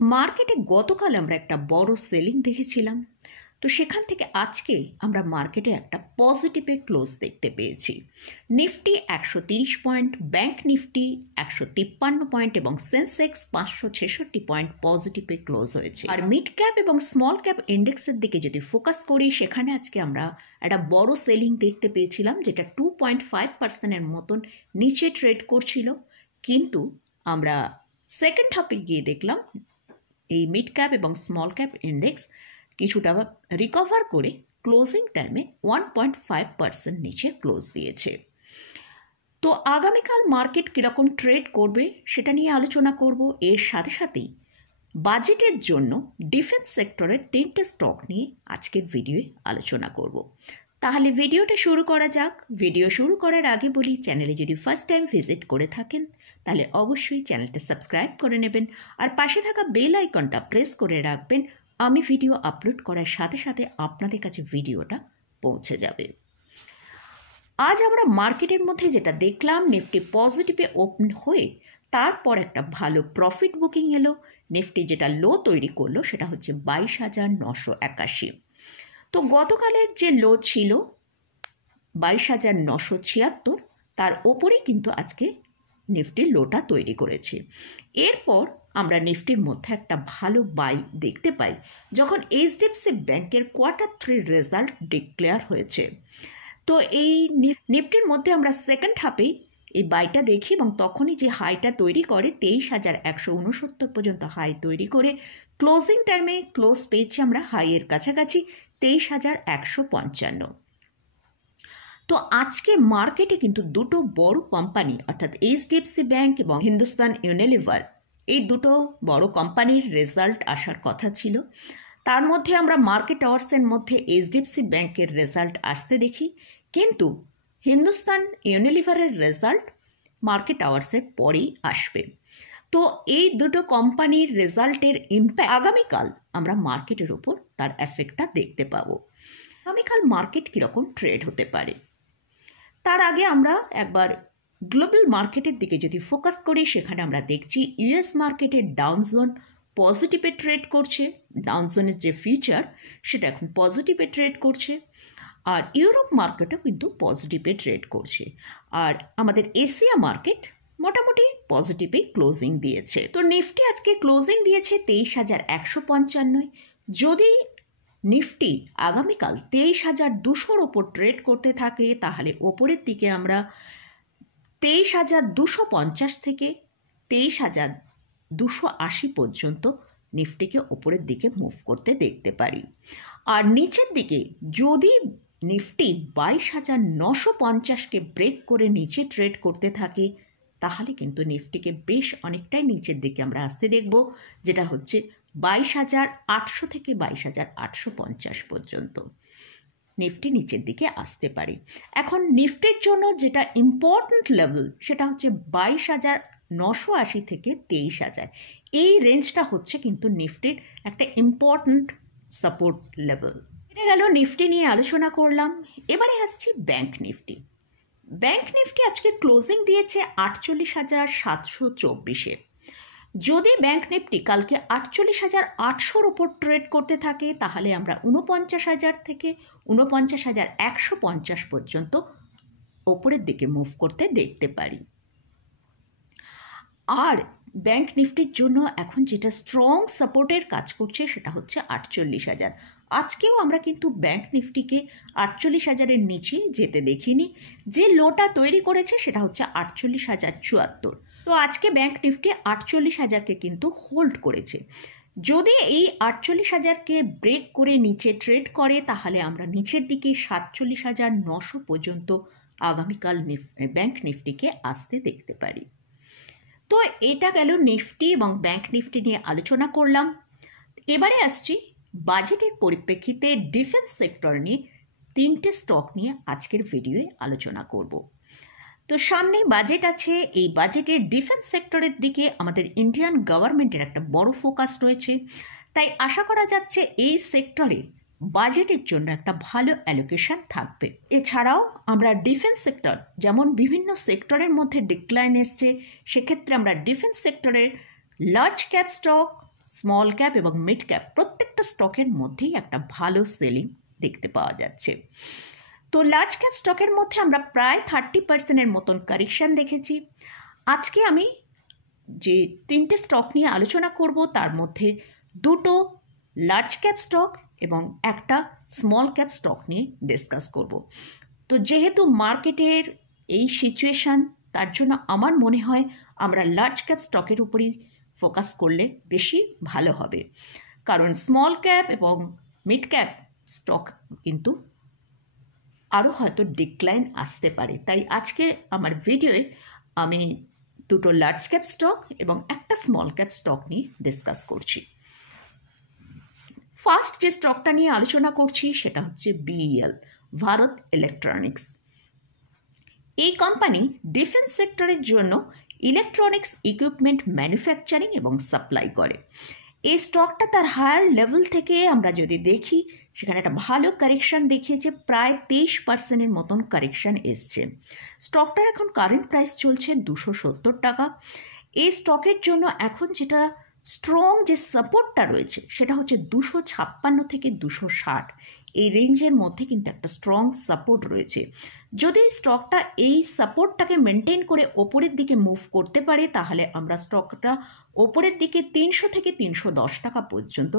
মার্কেটে গতকাল আমরা একটা বড় সেলিং দেখেছিলাম। তো সেখান থেকে আজকে আমরা মার্কেটে একটা পজিটিভে ক্লোজ দেখতে পেয়েছি। Nifty 130 point, bank Nifty 153 point এবং সেন্সেক্স 566 পয়েন্ট পজিটিভে ক্লোজ হয়েছে। আর মিড ক্যাপ এবং স্মল ক্যাপ ইন্ডেক্সের দিকে যদি ফোকাস করি, সেখানে আজকে আমরা একটা বড় সেলিং দেখতে পেয়েছিলাম, যেটা 2.5%-এর মতন নিচে ট্রেড করছিল। কিন্তু আমরা সেকেন্ড হাফে গিয়ে দেখলাম এই মিড ক্যাপ এবং স্মল ক্যাপ ইন্ডেক্স কিছুটা রিকভার করে ক্লোজিং টাইমে 1.5% নিচে ক্লোজ দিয়েছে। তো আগামীকাল মার্কেট কীরকম ট্রেড করবে সেটা নিয়ে আলোচনা করব। এর সাথে সাথেই বাজেটের জন্য ডিফেন্স সেক্টরের 3টে স্টক নিয়ে আজকের ভিডিওয়ে আলোচনা করব। তাহলে ভিডিওটা শুরু করা যাক। ভিডিও শুরু করার আগে বলি, চ্যানেলে যদি ফার্স্ট টাইম ভিজিট করে থাকেন তাহলে অবশ্যই চ্যানেলটা সাবস্ক্রাইব করে নেবেন আর পাশে থাকা বেল আইকনটা প্রেস করে রাখবেন। আমি ভিডিও আপলোড করার সাথে সাথে আপনাদের কাছে ভিডিওটা পৌঁছে যাবে। আজ আমরা মার্কেটের মধ্যে যেটা দেখলাম, নিফটি পজিটিভে ওপেন হয়ে তারপর একটা ভালো প্রফিট বুকিং এলো। নিফটি যেটা লো তৈরি করলো সেটা হচ্ছে 22,981। তো গতকালের যে লো ছিল 22,976, তার ওপরেই কিন্তু আজকে নিফটির লোটা তৈরি করেছে। এরপর আমরা নিফটির মধ্যে একটা ভালো বাই দেখতে পাই যখন এইচডিএফসি ব্যাংকের Q3 রেজাল্ট ডিক্লেয়ার হয়েছে। তো এই নিফটির মধ্যে আমরা সেকেন্ড হাফেই এই বাইটা দেখি এবং তখনই যে হাইটা তৈরি করে 23,169 পর্যন্ত হাই তৈরি করে ক্লোজিং টাইমে ক্লোজ পেয়েছি আমরা হাইয়ের কাছাকাছি 23,155। তো আজকে মার্কেটে কিন্তু দুটো বড় কোম্পানি অর্থাৎ এইচডিএফসি ব্যাংক এবং হিন্দুস্তান ইউনিলিভার, এই দুটো বড় কোম্পানির রেজাল্ট আসার কথা ছিল। তার মধ্যে আমরা মার্কেট আওয়ার্সের মধ্যে এইচডিএফসি ব্যাংকের রেজাল্ট আসতে দেখি, কিন্তু হিন্দুস্তান ইউনিলিভারের রেজাল্ট মার্কেট আওয়ার্সের পরেই আসবে। তো এই দুটো কোম্পানির রেজাল্টের ইম্প্যাক্ট আগামীকাল আমরা মার্কেটের ওপর তার এফেক্টটা দেখতে পাবো। আগামীকাল মার্কেট কীরকম ট্রেড হতে পারে তার আগে আমরা একবার গ্লোবাল মার্কেটের দিকে যদি ফোকাস করি, সেখানে আমরা দেখছি ইউএস মার্কেটের ডাউন জোন পজিটিভে ট্রেড করছে। ডাউন জোনের যে ফিউচার সেটা এখন পজিটিভে ট্রেড করছে। আর ইউরোপ মার্কেটও কিন্তু পজিটিভে ট্রেড করছে। আর আমাদের এশিয়া মার্কেট মোটামুটি পজিটিভে ক্লোজিং দিয়েছে। তো নিফটি আজকে ক্লোজিং দিয়েছে 23,155। যদি নিফটি আগামীকাল 23,200-র ওপর ট্রেড করতে থাকে তাহলে ওপরের দিকে আমরা 23,250 থেকে 23,280 পর্যন্ত নিফটিকে ওপরের দিকে মুভ করতে দেখতে পারি। আর নিচের দিকে যদি নিফটি 22,950-কে ব্রেক করে নিচে ট্রেড করতে থাকে তাহলে কিন্তু নিফটিকে বেশ অনেকটাই নিচের দিকে আমরা আসতে দেখব, যেটা হচ্ছে 22,800 থেকে 22,850 পর্যন্ত নিফটি নিচের দিকে আসতে পারে। এখন নিফটির জন্য যেটা ইম্পর্ট্যান্ট লেভেল সেটা হচ্ছে 22,980 থেকে 23,000। এই রেঞ্জটা হচ্ছে কিন্তু নিফটির একটা ইম্পর্ট্যান্ট সাপোর্ট লেভেল। এটা গেল নিফটি নিয়ে আলোচনা করলাম। এবারে আসছি ব্যাংক নিফটি। ব্যাংক নিফটি আজকে ক্লোজিং দিয়েছে 48,724-এ। যদি ব্যাংক নিফটি কালকে 48,800-র ওপর ট্রেড করতে থাকে তাহলে আমরা 49,000 থেকে 49,150 পর্যন্ত ওপরের দিকে মুভ করতে দেখতে পারি। আর ব্যাংক নিফটির জন্য এখন যেটা স্ট্রং সাপোর্টের কাজ করছে সেটা হচ্ছে 48,000। আজকেও আমরা কিন্তু ব্যাংক নিফটিকে 48,000-এর নিচে যেতে দেখিনি। যে লোটা তৈরি করেছে সেটা হচ্ছে 48,074। তো আজকে ব্যাংক নিফটি 48,000-কে কিন্তু হোল্ড করেছে। যদি এই 48,000-কে ব্রেক করে নিচে ট্রেড করে তাহলে আমরা নিচের দিকে 47,900 পর্যন্ত আগামীকাল ব্যাংক নিফটিকে আসতে দেখতে পারি। তো এটা গেল নিফটি এবং ব্যাংক নিফটি নিয়ে আলোচনা করলাম। এবারে আসছি বাজেটের পরিপ্রেক্ষিতে ডিফেন্স সেক্টর নিয়ে 3টে স্টক নিয়ে আজকের ভিডিওয়ে আলোচনা করব। তো সামনে বাজেট আছে, এই বাজেটের ডিফেন্স সেক্টরের দিকে আমাদের ইন্ডিয়ান গভর্নমেন্টের একটা বড় ফোকাস রয়েছে। তাই আশা করা যাচ্ছে এই সেক্টরে বাজেটের জন্য একটা ভালো অ্যালোকেশন থাকবে। এছাড়াও আমরা ডিফেন্স সেক্টর যেমন বিভিন্ন সেক্টরের মধ্যে ডিক্লাইন এসছে, সেক্ষেত্রে আমরা ডিফেন্স সেক্টরের large cap stock, small cap এবং মিড ক্যাপ প্রত্যেকটা স্টকের মধ্যেই একটা ভালো সেলিং দেখতে পাওয়া যাচ্ছে। তো লার্জ ক্যাপ স্টকের মধ্যে আমরা প্রায় 30% মতন কারেকশান দেখেছি। আজকে আমি যে 3টে স্টক নিয়ে আলোচনা করব তার মধ্যে 2টো লার্জ ক্যাপ স্টক এবং একটা স্মল ক্যাপ স্টক নিয়ে ডিসকাস করব। তো যেহেতু মার্কেটের এই সিচুয়েশান, তার জন্য আমার মনে হয় আমরা লার্জ ক্যাপ স্টকের উপরই ফোকাস করলে বেশি ভালো হবে, কারণ স্মল ক্যাপ এবং মিড ক্যাপ স্টক কিন্তু আরও হয়তো ডিক্লাইন আসতে পারে। তাই আজকে আমার ভিডিওয়ে আমি 2টো লার্জ ক্যাপ স্টক এবং একটা স্মল ক্যাপ স্টক নিয়ে ডিসকাস করছি। ফার্স্ট যে স্টকটা নিয়ে আলোচনা করছি সেটা হচ্ছে BEL, ভারত ইলেকট্রনিক্স। এই কোম্পানি ডিফেন্স সেক্টরের জন্য ইলেকট্রনিক্স ইকুইপমেন্ট ম্যানুফ্যাকচারিং এবং সাপ্লাই করে। এই স্টকটা তার হায়ার লেভেল থেকে আমরা যদি দেখি, সেখানে একটা ভালো কারেকশান দেখিয়েছে, প্রায় 23% মতন কারেকশান এসছে। স্টকটার এখন কারেন্ট প্রাইস চলছে 270 টাকা। এই স্টকের জন্য এখন যেটা স্ট্রং যে সাপোর্টটা রয়েছে সেটা হচ্ছে 256 থেকে 260, এই রেঞ্জের মধ্যে কিন্তু একটা স্ট্রং সাপোর্ট রয়েছে। যদি স্টকটা এই সাপোর্টটাকে মেনটেন করে ওপরের দিকে মুভ করতে পারে, তাহলে আমরা স্টকটা ওপরের দিকে 300 থেকে 310 টাকা পর্যন্ত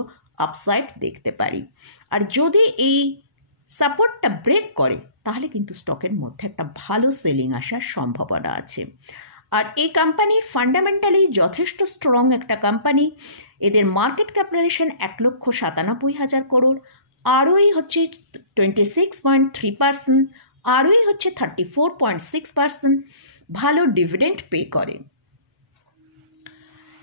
আপসাইড দেখতে পারি। আর যদি এই সাপোর্টটা ব্রেক করে তাহলে কিন্তু স্টকের মধ্যে একটা ভালো সেলিং আসার সম্ভাবনা আছে। আর এই কোম্পানি ফান্ডামেন্টালি যথেষ্ট স্ট্রং একটা কোম্পানি। এদের মার্কেট ক্যাপিটালাইজেশন 1,97,000 করোড়, ROE হচ্ছে 26.3%, ROE হচ্ছে 34.6%, ভালো ডিভিডেন্ড পে করে।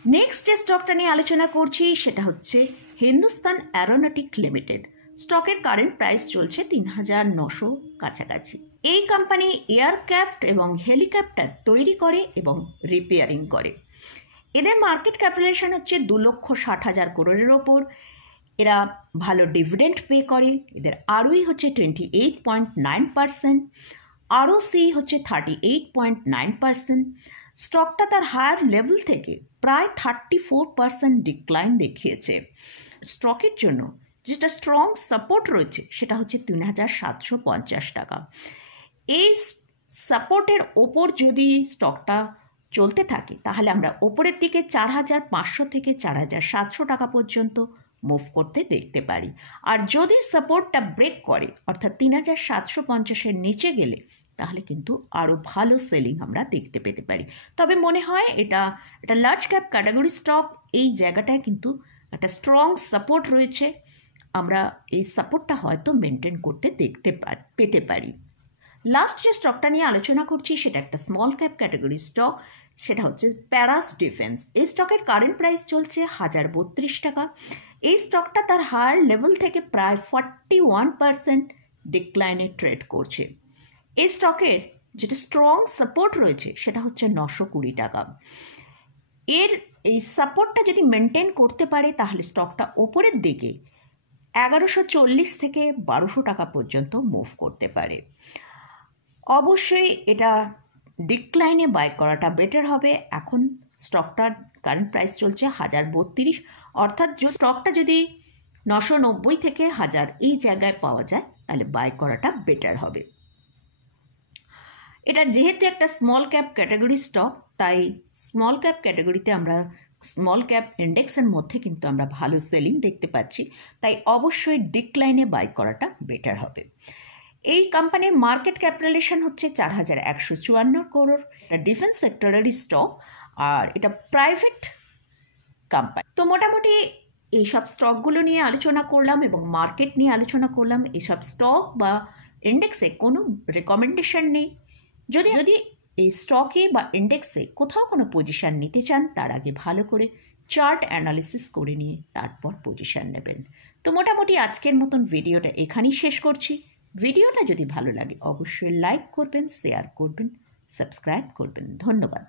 নেক্সট যে স্টকটা নিয়ে আলোচনা করছি সেটা হচ্ছে হিন্দুস্তান অ্যারোনটিক লিমিটেড। স্টকের কারেন্ট প্রাইস চলছে 3,900 কাছাকাছি। এই কোম্পানি এয়ারক্রাফট এবং হেলিকপ্টার তৈরি করে এবং রিপেয়ারিং করে। এদের মার্কেট ক্যাপিটালাইজেশন হচ্ছে 2,60,000 করোড়ের ওপর। এরা ভালো ডিভিডেন্ড পে করে। এদের ROE হচ্ছে 28.9%, ROC হচ্ছে 38.9%। স্টকটা তার হায়ার লেভেল থেকে প্রায় 34% ডিক্লাইন দেখিয়েছে। স্টকের জন্য যেটা স্ট্রং সাপোর্ট রয়েছে সেটা হচ্ছে 3,750 টাকা। এই সাপোর্টের ওপর যদি স্টকটা চলতে থাকে তাহলে আমরা ওপরের দিকে 4,500 থেকে 4,700 টাকা পর্যন্ত মুভ করতে দেখতে পারি। আর যদি সাপোর্টটা ব্রেক করে, অর্থাৎ 3,750-এর নিচে গেলে, তাহলে কিন্তু আরও ভালো সেলিং আমরা দেখতে পেতে পারি। তবে মনে হয় এটা লার্জ ক্যাপ ক্যাটাগরি স্টক, এই জায়গাটায় কিন্তু একটা স্ট্রং সাপোর্ট রয়েছে। আমরা এই সাপোর্টটা হয়তো মেনটেন করতে পেতে পারি। লাস্ট যে স্টকটা নিয়ে আলোচনা করছি সেটা একটা স্মল ক্যাপ ক্যাটাগরি স্টক, সেটা হচ্ছে প্যারাস ডিফেন্স। এই স্টকের কারেন্ট প্রাইস চলছে 1,032 টাকা। এই স্টকটা তার হায়ার লেভেল থেকে প্রায় 41% ডিক্লাইনে ট্রেড করছে। এই স্টকের যেটা স্ট্রং সাপোর্ট রয়েছে সেটা হচ্ছে 920 টাকা। এর এই সাপোর্টটা যদি মেনটেন করতে পারে তাহলে স্টকটা ওপরের দিকে 1,140 থেকে 1,200 টাকা পর্যন্ত মুভ করতে পারে। অবশ্যই এটা ডিক্লাইনে বাই করাটা বেটার হবে। এখন স্টকটার কারেন্ট প্রাইস চলছে 1,032, অর্থাৎ স্টকটা যদি 990 থেকে 1,000 এই জায়গায় পাওয়া যায় তাহলে বাই করাটা বেটার হবে। এটা যেহেতু একটা স্মল ক্যাপ ক্যাটাগরি স্টক, তাই স্মল ক্যাপ ক্যাটাগরিতে আমরা স্মল ক্যাপ ইন্ডেক্সের মধ্যে কিন্তু আমরা ভালো সেলিং দেখতে পাচ্ছি, তাই অবশ্যই ডিক্লাইনে বাই করাটা বেটার হবে। এই কোম্পানির মার্কেট ক্যাপিটালাইজেশন হচ্ছে 4,154 করোড়। এটা ডিফেন্স সেক্টরেরই স্টক আর এটা প্রাইভেট কোম্পানি। তো মোটামুটি এইসব স্টকগুলো নিয়ে আলোচনা করলাম এবং মার্কেট নিয়ে আলোচনা করলাম। এইসব স্টক বা ইন্ডেক্সে কোনো রেকমেন্ডেশন নেই। যদি এই স্টকে বা ইন্ডেক্সে কোথাও কোনো পজিশান নিতে চান, তার আগে ভালো করে চার্ট অ্যানালিসিস করে নিয়ে তারপর পজিশান নেবেন। তো মোটামুটি আজকের মতন ভিডিওটা এখানেই শেষ করছি। ভিডিওটা যদি ভালো লাগে অবশ্যই লাইক করবেন, শেয়ার করবেন, সাবস্ক্রাইব করবেন। ধন্যবাদ।